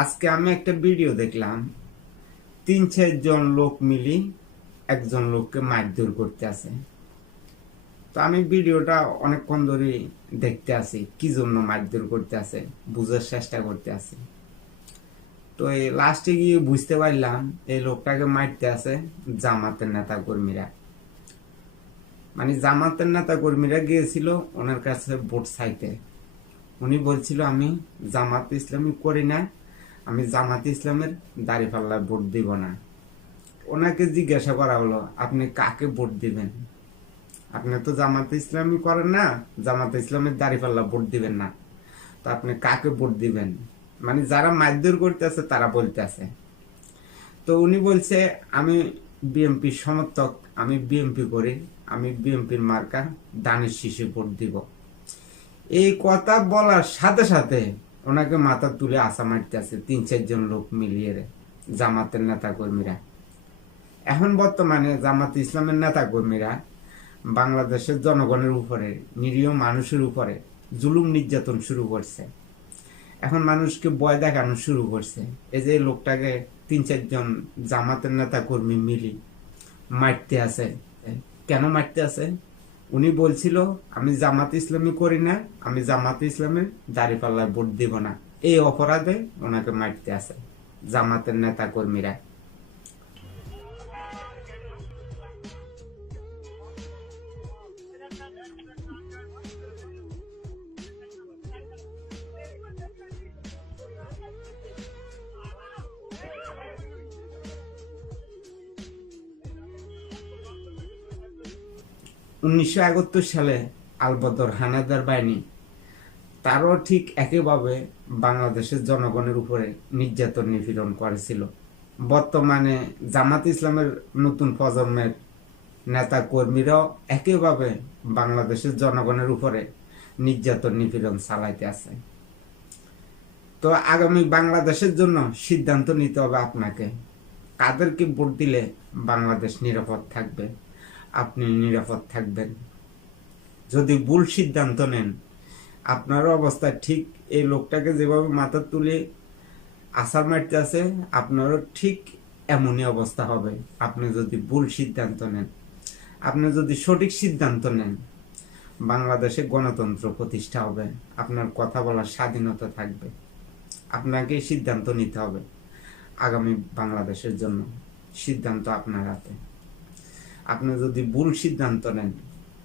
আজকে আমি একটা ভিডিও দেখলাম। তিন চারজন লোক মিলি একজন লোককে মারধর করতে আছে। তো আমি ভিডিওটা অনেকক্ষণ ধরে দেখতে আছি, কি জন্য মারধর করতে আছে, বুঝার চেষ্টা করতে আছি। তো এই লাস্টে গিয়ে বুঝতে পারলাম, এই লোকটাকে মারতে আছে জামাতের নেতা কর্মীরা মানে জামাতের নেতা কর্মীরা গিয়েছিল ওনার কাছে ভোট চাইতে। উনি বলছিল, আমি জামাত ইসলামী করি না আমি জামাত ইসলামের দাঁড়িপাল্লায় ভোট দিব না। ওনাকে জিজ্ঞাসা করা হলো, আপনি কাকে ভোট দিবেন? আপনি তো জামাত ইসলামই করেন না, জামাত ইসলামের দাঁড়িপাল্লা ভোট দিবেন না। তো আপনি কাকে ভোট দিবেন? মানে যারা মারধর করতেছে, তারা বলতেছে। তো উনি বলছে, আমি বিএমপির সমর্থক, আমি বিএমপি করি, আমি বিএমপির মার্কা দানের শিশু ভোট দিব। এই কথা বলার সাথে সাথে ওনাকে মাথা তুলে আসা মারতেছে তিন চারজন লোক মিলিয়ে রে, জামাতের নেতা কর্মীরা এখন বর্তমানে জামাত ইসলামের নেতা কর্মীরা বাংলাদেশের জনগণের উপরে নিরীহ মানুষের উপরে জুলুম নির্যাতন শুরু করছে। এখন মানুষকে বয় দেখানো শুরু করছে। এই যে লোকটাকে তিন চারজন জামাতের নেতা কর্মী মিলি মারতে আছে কেন মারতে আছে? উনি বলছিল, আমি জামাত ইসলামী করি না, আমি জামাত ইসলামের দাঁড়িপাল্লায় ভোট দিব না। এই অপরাধে ওনাকে মারতে আছে জামাতের নেতা কর্মীরা উনিশশো একাত্তর সালে আলবদর হানাদার বাহিনী, তারও ঠিক একইভাবে বাংলাদেশের জনগণের উপরে নির্যাতন নিপীড়ন করেছিল। বর্তমানে জামাত ইসলামের নতুন প্রজন্মের নেতা কর্মীরাও একইভাবে বাংলাদেশের জনগণের উপরে নির্যাতন নিপীড়ন চালাইতে আছে। তো আগামী বাংলাদেশের জন্য সিদ্ধান্ত নিতে হবে আপনাকে। কাদেরকে ভোট দিলে বাংলাদেশ নিরাপদ থাকবে? আপনি নিরাপদ থাকবেন। যদি ভুল সিদ্ধান্ত নেন আপনার অবস্থা ঠিক, এই লোকটাকে যেভাবে মাথা তুলে আশা মারতে আছে, আপনারও ঠিক এমনই অবস্থা হবে। আপনি যদি ভুল সিদ্ধান্ত নেন, আপনি যদি সঠিক সিদ্ধান্ত নেন, বাংলাদেশে গণতন্ত্র প্রতিষ্ঠা হবে। আপনার কথা বলার স্বাধীনতা থাকবে। আপনাকে সিদ্ধান্ত নিতে হবে আগামী বাংলাদেশের জন্য। সিদ্ধান্ত আপনার হাতে। আপনি যদি ভুল সিদ্ধান্ত নেন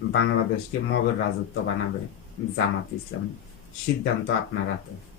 বাংলাদেশকে মগের রাজত্ব বানাবে জামাত ইসলাম। সিদ্ধান্ত আপনার হাতে।